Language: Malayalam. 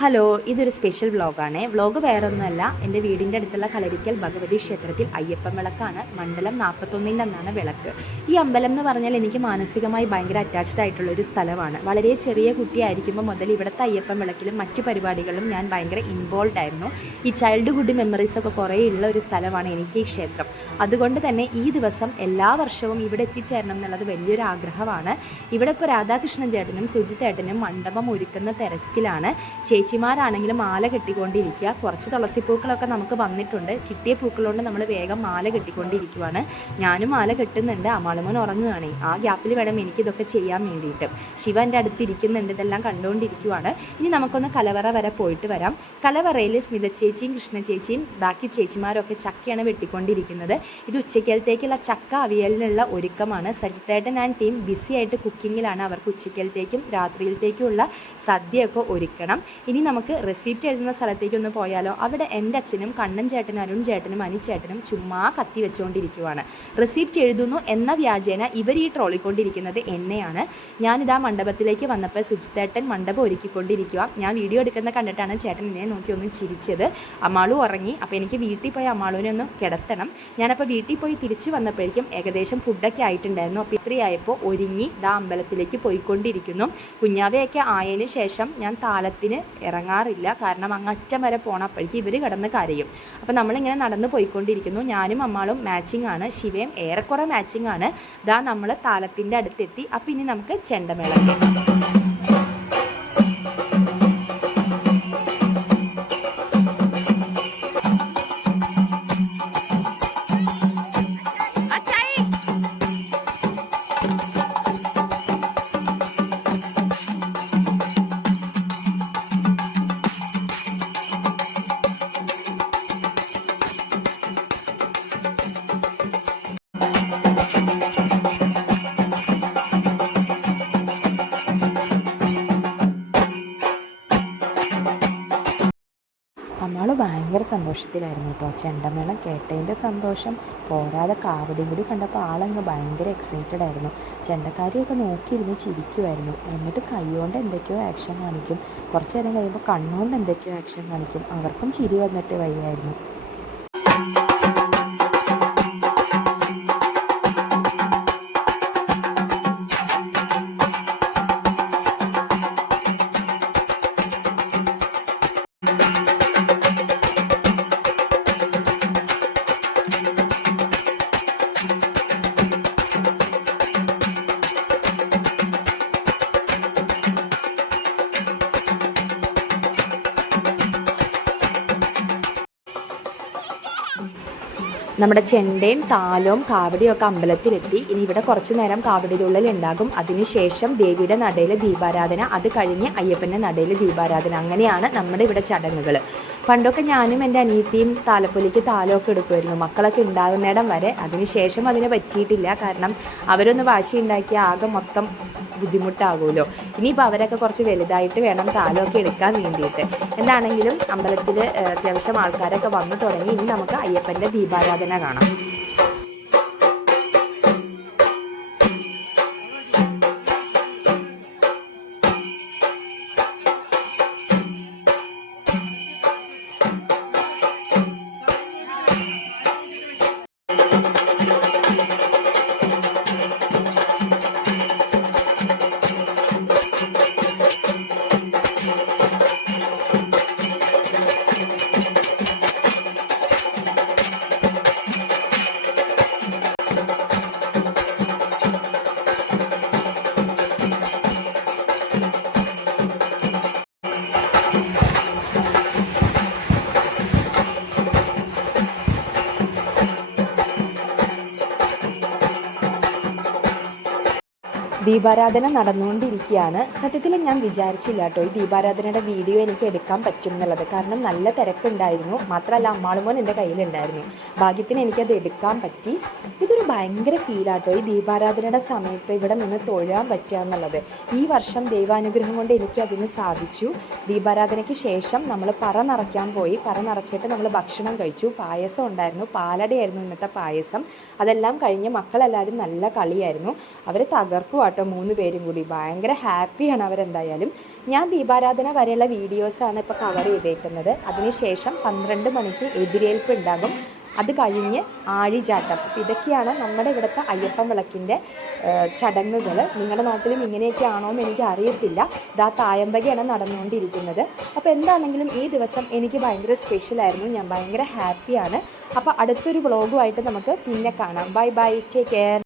ഹലോ, ഇതൊരു സ്പെഷ്യൽ വ്ളോഗാണ്. വ്ളോഗ് വേറൊന്നുമല്ല, എൻ്റെ വീടിൻ്റെ അടുത്തുള്ള കളരിക്കൽ ഭഗവതി ക്ഷേത്രത്തിൽ അയ്യപ്പൻ വിളക്കാണ്. മണ്ഡലം 41ൻ്റെ അന്നാണ് വിളക്ക്. ഈ അമ്പലം എന്ന് പറഞ്ഞാൽ എനിക്ക് മാനസികമായി ഭയങ്കര അറ്റാച്ച്ഡ് ആയിട്ടുള്ളൊരു സ്ഥലമാണ്. വളരെ ചെറിയ കുട്ടിയായിരിക്കുമ്പോൾ മുതൽ ഇവിടുത്തെ അയ്യപ്പൻ വിളക്കിലും മറ്റു പരിപാടികളിലും ഞാൻ ഭയങ്കര ഇൻവോൾവ് ആയിരുന്നു. ഈ ചൈൽഡ്ഹുഡ് മെമ്മറീസൊക്കെ കുറേ ഉള്ള ഒരു സ്ഥലമാണ് എനിക്ക് ഈ ക്ഷേത്രം. അതുകൊണ്ട് തന്നെ ഈ ദിവസം എല്ലാ വർഷവും ഇവിടെ എത്തിച്ചേരണം എന്നുള്ളത് വലിയൊരു ആഗ്രഹമാണ്. ഇവിടെ ഇപ്പോൾ രാധാകൃഷ്ണൻ ചേട്ടനും സുജിത്തേട്ടനും മണ്ഡപം ഒരുക്കുന്ന തിരക്കിലാണ്. ചേച്ചിമാരാണെങ്കിലും മാല കെട്ടിക്കൊണ്ടിരിക്കുക. കുറച്ച് തുളസിപ്പൂക്കളൊക്കെ നമുക്ക് വന്നിട്ടുണ്ട്. കിട്ടിയ പൂക്കളുകൊണ്ട് നമ്മൾ വേഗം മാല കെട്ടിക്കൊണ്ടിരിക്കുവാണ്. ഞാനും മാല കെട്ടുന്നുണ്ട്. അമാളുമോൻ ഉറങ്ങുകയാണ്. ആ ഗ്യാപ്പിൽ വേണം എനിക്കിതൊക്കെ ചെയ്യാൻ വേണ്ടിയിട്ട്. ശിവ എൻ്റെ അടുത്ത് ഇരിക്കുന്നുണ്ട്, ഇതെല്ലാം കണ്ടുകൊണ്ടിരിക്കുവാണ്. ഇനി നമുക്കൊന്ന് കലവറ വരെ പോയിട്ട് വരാം. കലവറയിൽ സ്മിത ചേച്ചിയും കൃഷ്ണ ചേച്ചിയും ബാക്കി ചേച്ചിമാരൊക്കെ ചക്കയാണ് വെട്ടിക്കൊണ്ടിരിക്കുന്നത്. ഇത് ഉച്ചക്കലത്തേക്കുള്ള ചക്ക അവിയലിനുള്ള ഒരുക്കമാണ്. സജിത്തേട്ടൻ ആൻഡ് ടീം ബിസി ആയിട്ട് കുക്കിങ്ങിലാണ്. അവർക്ക് ഉച്ചക്കലത്തേക്കും രാത്രിയിലത്തേക്കുമുള്ള സദ്യയൊക്കെ ഒരുക്കണം. ഇനി നമുക്ക് റെസിപ്റ്റ് എഴുതുന്ന സ്ഥലത്തേക്ക് ഒന്ന് പോയാലോ. അവിടെ എൻ്റെ അച്ഛനും കണ്ണൻ ചേട്ടനും അരുൺ ചേട്ടനും അനിച്ചേട്ടനും ചുമ്മാ കത്തി വെച്ചുകൊണ്ടിരിക്കുവാണ്. റെസിപ്റ്റ് എഴുതുന്നു എന്ന വ്യാജേന ഇവർ ഈ ട്രോളിക്കൊണ്ടിരിക്കുന്നത് എന്നെയാണ്. ഞാനിതാ മണ്ഡപത്തിലേക്ക് വന്നപ്പോൾ സുജിത്തേട്ടൻ മണ്ഡപം ഒരുക്കിക്കൊണ്ടിരിക്കുക. ഞാൻ വീഡിയോ എടുക്കുന്ന കണ്ടിട്ടാണ് ചേട്ടൻ എന്നെ നോക്കി ഒന്ന് ചിരിച്ചത്. അമ്മാളും ഉറങ്ങി. അപ്പോൾ എനിക്ക് വീട്ടിൽ പോയി അമ്മാളുവിനെ ഒന്ന് കിടത്തണം. ഞാനപ്പോൾ വീട്ടിൽ പോയി തിരിച്ച് വന്നപ്പോഴേക്കും ഏകദേശം ഫുഡൊക്കെ ആയിട്ടുണ്ടായിരുന്നു. അപ്പോൾ ഇത്രയായപ്പോൾ ഒരുങ്ങി ദാ അമ്പലത്തിലേക്ക് പോയിക്കൊണ്ടിരിക്കുന്നു. കുഞ്ഞാവയൊക്കെ ആയതിന് ശേഷം ഞാൻ താലത്തിന് ഇറങ്ങാറില്ല. കാരണം അങ്ങറ്റം വരെ പോണപ്പോഴേക്കും ഇവർ കിടന്ന് കരയും. അപ്പോൾ നമ്മളിങ്ങനെ നടന്ന് പോയിക്കൊണ്ടിരിക്കുന്നു. ഞാനും അമ്മാളും മാച്ചിങ് ആണ്. ശിവയും ഏറെക്കുറെ മാച്ചിങ് ആണ്. ഇതാ നമ്മൾ താലത്തിൻ്റെ അടുത്തെത്തി. അപ്പോൾ ഇനി നമുക്ക് ചെണ്ടമേളം കേൾക്കാം. അമ്മാൾ ഭയങ്കര സന്തോഷത്തിലായിരുന്നു കേട്ടോ. ചെണ്ടമേളം കേട്ടതിൻ്റെ സന്തോഷം പോരാതെ കാവടിയും കൂടി കണ്ടപ്പോൾ ആളങ്ങ് ഭയങ്കര എക്സൈറ്റഡ് ആയിരുന്നു. ചെണ്ടക്കാരിയൊക്കെ നോക്കിയിരുന്ന് ചിരിക്കുമായിരുന്നു. എന്നിട്ട് കൈകൊണ്ട് എന്തൊക്കെയോ ആക്ഷൻ കാണിക്കും. കുറച്ച് നേരം കഴിയുമ്പോൾ കണ്ണുകൊണ്ട് എന്തൊക്കെയോ ആക്ഷൻ കാണിക്കും. അവർക്കും ചിരി വന്നിട്ട് വയ്യായിരുന്നു. നമ്മുടെ ചെണ്ടയും താലവും കാവടിയും ഒക്കെ അമ്പലത്തിലെത്തി. ഇനി ഇവിടെ കുറച്ച് നേരം കാവടിയുള്ളിൽ ഉണ്ടാകും. അതിനുശേഷം ദേവിയുടെ നടയിൽ ദീപാരാധന, അത് കഴിഞ്ഞ് അയ്യപ്പൻ്റെ നടയിൽ ദീപാരാധന. അങ്ങനെയാണ് നമ്മുടെ ഇവിടെ ചടങ്ങുകൾ. പണ്ടൊക്കെ ഞാനും എൻ്റെ അനിയത്തിയും താലപ്പൊലിക്ക് താലമൊക്കെ എടുക്കുമായിരുന്നു, മക്കളൊക്കെ ഉണ്ടാകുന്നിടം വരെ. അതിനുശേഷം അതിന് പറ്റിയിട്ടില്ല. കാരണം അവരൊന്ന് വാശി ഉണ്ടാക്കിയാൽ ആകെ മൊത്തം ബുദ്ധിമുട്ടാകുമല്ലോ. ഇനിയിപ്പോൾ അവരൊക്കെ കുറച്ച് വലുതായിട്ട് വേണം താലമൊക്കെ എടുക്കാൻ വേണ്ടിയിട്ട്. എന്താണെങ്കിലും അമ്പലത്തിൽ അത്യാവശ്യം ആൾക്കാരൊക്കെ വന്നു തുടങ്ങി. ഇനി നമുക്ക് അയ്യപ്പൻ്റെ ദീപാരാധന കാണാം. ദീപാരാധന നടന്നുകൊണ്ടിരിക്കുകയാണ്. സത്യത്തിൽ ഞാൻ വിചാരിച്ചില്ല കേട്ടോ ഈ ദീപാരാധനയുടെ വീഡിയോ എനിക്ക് എടുക്കാൻ പറ്റും എന്നുള്ളത്. കാരണം നല്ല തിരക്കുണ്ടായിരുന്നു. മാത്രമല്ല അമ്മാളുമോൻ എൻ്റെ കയ്യിലുണ്ടായിരുന്നു. ഭാഗ്യത്തിന് എനിക്കത് എടുക്കാൻ പറ്റി. ഇതൊരു ഭയങ്കര ഫീലാട്ടോ ഈ ദീപാരാധനയുടെ സമയത്ത് ഇവിടെ നിന്ന് തൊഴാൻ പറ്റുക എന്നുള്ളത്. ഈ വർഷം ദൈവാനുഗ്രഹം കൊണ്ട് എനിക്ക് അതിന് സാധിച്ചു. ദീപാരാധനയ്ക്ക് ശേഷം നമ്മൾ പറ നിറയ്ക്കാൻ പോയി. പറ നിറച്ചിട്ട് നമ്മൾ ഭക്ഷണം കഴിച്ചു. പായസം ഉണ്ടായിരുന്നു, പാലടയായിരുന്നു ഇന്നത്തെ പായസം. അതെല്ലാം കഴിഞ്ഞ് മക്കളെല്ലാവരും നല്ല കളിയായിരുന്നു. അവർ തകർക്കുക കേട്ടോ 3 പേരും കൂടി. ഭയങ്കര ഹാപ്പിയാണ് അവരെന്തായാലും. ഞാൻ ദീപാരാധന വരെയുള്ള വീഡിയോസാണ് ഇപ്പോൾ കവർ ചെയ്തേക്കുന്നത്. അതിനുശേഷം 12 മണിക്ക് എതിരേൽപ്പ് ഉണ്ടാകും. അത് കഴിഞ്ഞ് ആഴിചാട്ടം. അപ്പോൾ ഇതൊക്കെയാണ് നമ്മുടെ ഇവിടുത്തെ അയ്യപ്പൻ വിളക്കിൻ്റെ ചടങ്ങുകൾ. നിങ്ങളുടെ നാട്ടിലും ഇങ്ങനെയൊക്കെ ആണോ എന്ന് എനിക്ക് അറിയത്തില്ല. ഇതാ തായമ്പകയാണ് നടന്നുകൊണ്ടിരിക്കുന്നത്. അപ്പോൾ എന്താണെങ്കിലും ഈ ദിവസം എനിക്ക് ഭയങ്കര സ്പെഷ്യലായിരുന്നു. ഞാൻ ഭയങ്കര ഹാപ്പിയാണ്. അപ്പോൾ അടുത്തൊരു വ്ളോഗുമായിട്ട് നമുക്ക് പിന്നെ കാണാം. Bye bye, take care.